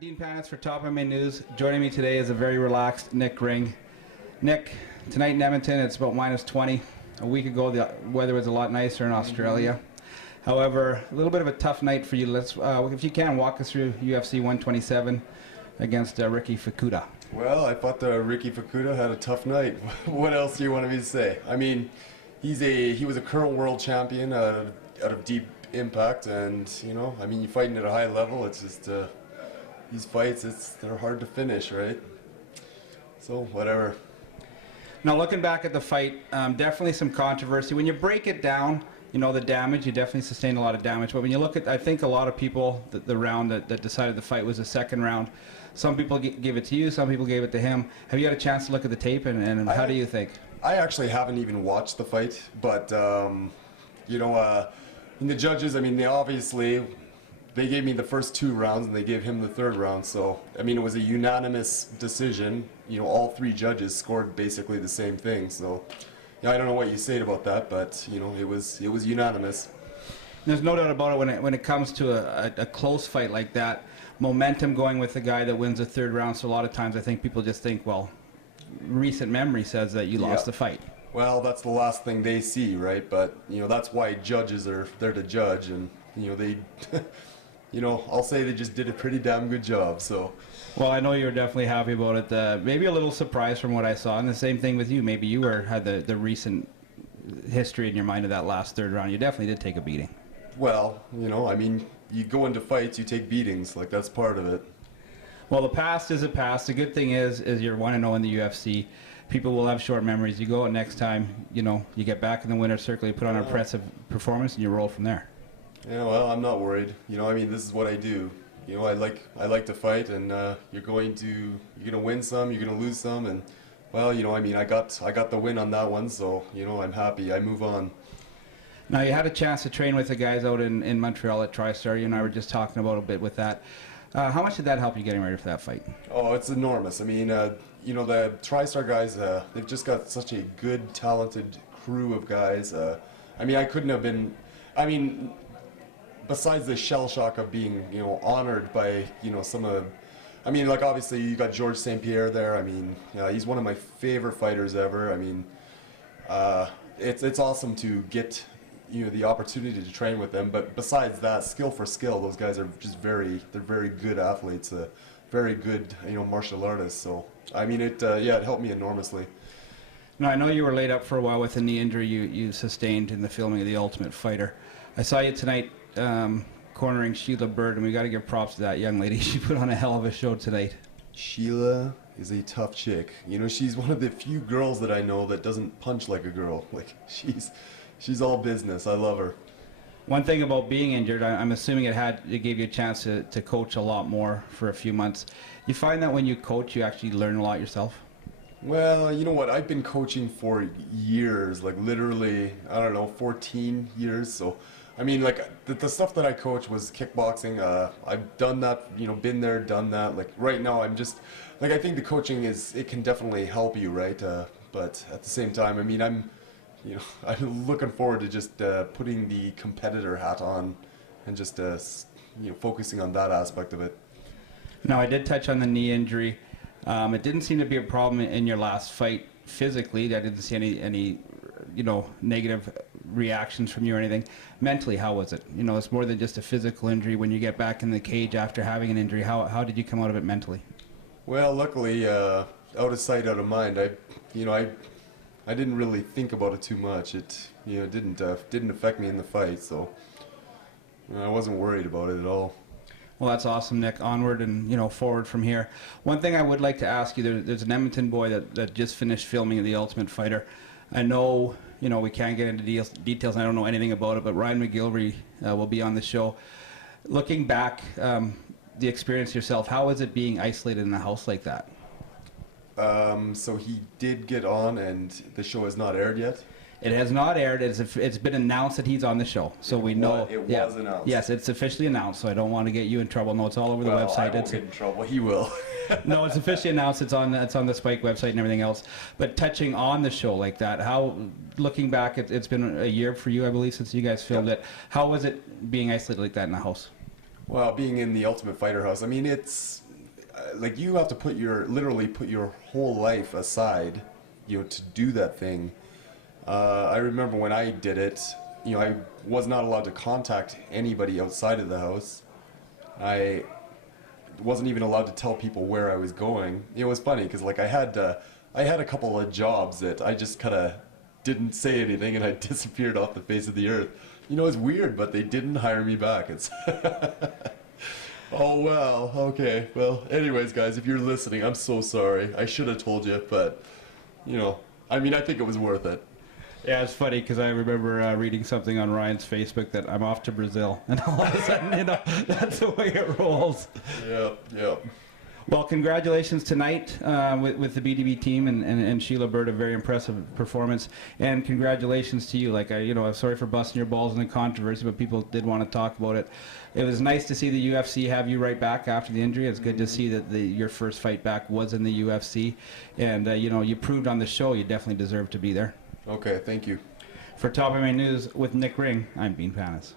Dean Panis for Topmmanews. Joining me today is a very relaxed Nick Ring. Nick, tonight in Edmonton it's about -20. A week ago the weather was a lot nicer in Australia. However, a little bit of a tough night for you. Let's, if you can, walk us through UFC 127 against Ricky Fukuda. Well, I thought Ricky Fukuda had a tough night. What else do you want me to say? I mean, he was a current world champion out of Deep Impact, and you know, I mean, you're fighting at a high level. It's just these fights, they're hard to finish, right? So whatever. Now, looking back at the fight, definitely some controversy. When you break it down, you know, the damage, you definitely sustained a lot of damage. But when you look at, I think a lot of people, the round that decided the fight was the second round. Some people gave it to you, some people gave it to him. Have you had a chance to look at the tape, and how do you think? I actually haven't even watched the fight, but, you know, the judges, I mean, they gave me the first 2 rounds and they gave him the 3rd round. So, I mean, it was a unanimous decision. You know, all 3 judges scored basically the same thing. So, yeah, I don't know what you say about that, but you know, it was unanimous. There's no doubt about it when it comes to a close fight like that. Momentum going with the guy that wins the 3rd round. So a lot of times I think people just think, well, recent memory says that you lost the fight. Well, that's the last thing they see, right? But you know, that's why judges are there to judge, and you know, they, you know, I'll say they just did a pretty damn good job. So. Well, I know you were definitely happy about it. Maybe a little surprised from what I saw, and the same thing with you. Maybe you had the recent history in your mind of that last 3rd round. You definitely did take a beating. Well, you know, I mean, you go into fights, you take beatings. Like, that's part of it. Well, the past is the past. The good thing is you're 1-0 in the UFC. People will have short memories. You go out next time, you know, you get back in the winner's circle, you put on an impressive performance, and you roll from there. Yeah, well, I'm not worried. You know, I mean, this is what I do. You know, I like to fight, and you're gonna win some, you're gonna lose some, and well, you know, I mean, I got the win on that one, so you know, I'm happy. I move on. Now, you had a chance to train with the guys out in Montreal at TriStar. You and I were just talking about a bit with that. How much did that help you getting ready for that fight? Oh, it's enormous. I mean, you know, the TriStar guys, they've just got such a good, talented crew of guys. I mean, I couldn't have been. I mean, besides the shell shock of being, you know, honored by, you know, some of, I mean, like obviously you got Georges St-Pierre there. I mean, he's one of my favorite fighters ever. I mean, it's awesome to get, you know, the opportunity to train with them. But besides that, skill for skill, those guys are just they're very good athletes, very good, you know, martial artists. So I mean, it helped me enormously. Now, I know you were laid up for a while with a knee injury you sustained in the filming of The Ultimate Fighter. I saw you tonight cornering Sheila Bird, and we got to give props to that young lady. She put on a hell of a show tonight. Sheila is a tough chick. You know, she's one of the few girls that I know that doesn't punch like a girl. Like, she's all business. I love her. One thing about being injured, I'm assuming it gave you a chance to coach a lot more for a few months. You find that when you coach, you actually learn a lot yourself? Well, you know what? I've been coaching for years, like literally, I don't know, 14 years. So, I mean, like the stuff that I coach was kickboxing. I've done that, you know, been there, done that. Like right now, I'm just, like, I think the coaching it can definitely help you, right? But at the same time, I mean, I'm looking forward to just putting the competitor hat on and just, you know, focusing on that aspect of it. Now, I did touch on the knee injury. It didn't seem to be a problem in your last fight physically. I didn't see any you know, negative reactions from you or anything. Mentally, how was it? You know, it's more than just a physical injury. When you get back in the cage after having an injury, how did you come out of it mentally? Well, luckily, out of sight, out of mind. I didn't really think about it too much. It, you know, didn't affect me in the fight, so you know, I wasn't worried about it at all. Well, that's awesome, Nick. Onward and, you know, forward from here. One thing I would like to ask you, there's an Edmonton boy that just finished filming The Ultimate Fighter. I know, you know, we can't get into details, and I don't know anything about it, but Ryan McGilvery will be on the show. Looking back, the experience yourself, how is it being isolated in a house like that? So he did get on, and the show has not aired yet? It has not aired. It's been announced that he's on the show, so we know. It was announced. Yes, it's officially announced, so I don't want to get you in trouble. No, it's all over the website. I won't get in trouble. He will. No, it's officially announced. It's on the Spike website and everything else. But touching on the show like that, how, looking back, it's been a year for you, I believe, since you guys filmed it. How was it being isolated like that in the house? Well, being in the Ultimate Fighter house, I mean, it's like you have to literally put your whole life aside, to do that thing. I remember when I did it, I was not allowed to contact anybody outside of the house. I wasn't even allowed to tell people where I was going. It was funny because like I had a couple of jobs that I just kind of didn't say anything and I disappeared off the face of the earth. It's weird, but they didn't hire me back. It's oh well, okay. Well, anyways, guys, if you're listening, I'm so sorry. I should have told you, but I mean, I think it was worth it. Yeah, it's funny because I remember reading something on Ryan's Facebook that I'm off to Brazil, and all of a sudden, that's the way it rolls. Yep. Well, congratulations tonight with the BDB team and Sheila Bird, a very impressive performance, and congratulations to you. Like I'm sorry for busting your balls in the controversy, but people did want to talk about it. It was nice to see the UFC have you right back after the injury. It's good to see that your first fight back was in the UFC, and you proved on the show you definitely deserve to be there. Okay, thank you. For Topmmanews with Nick Ring, I'm Bean Panis.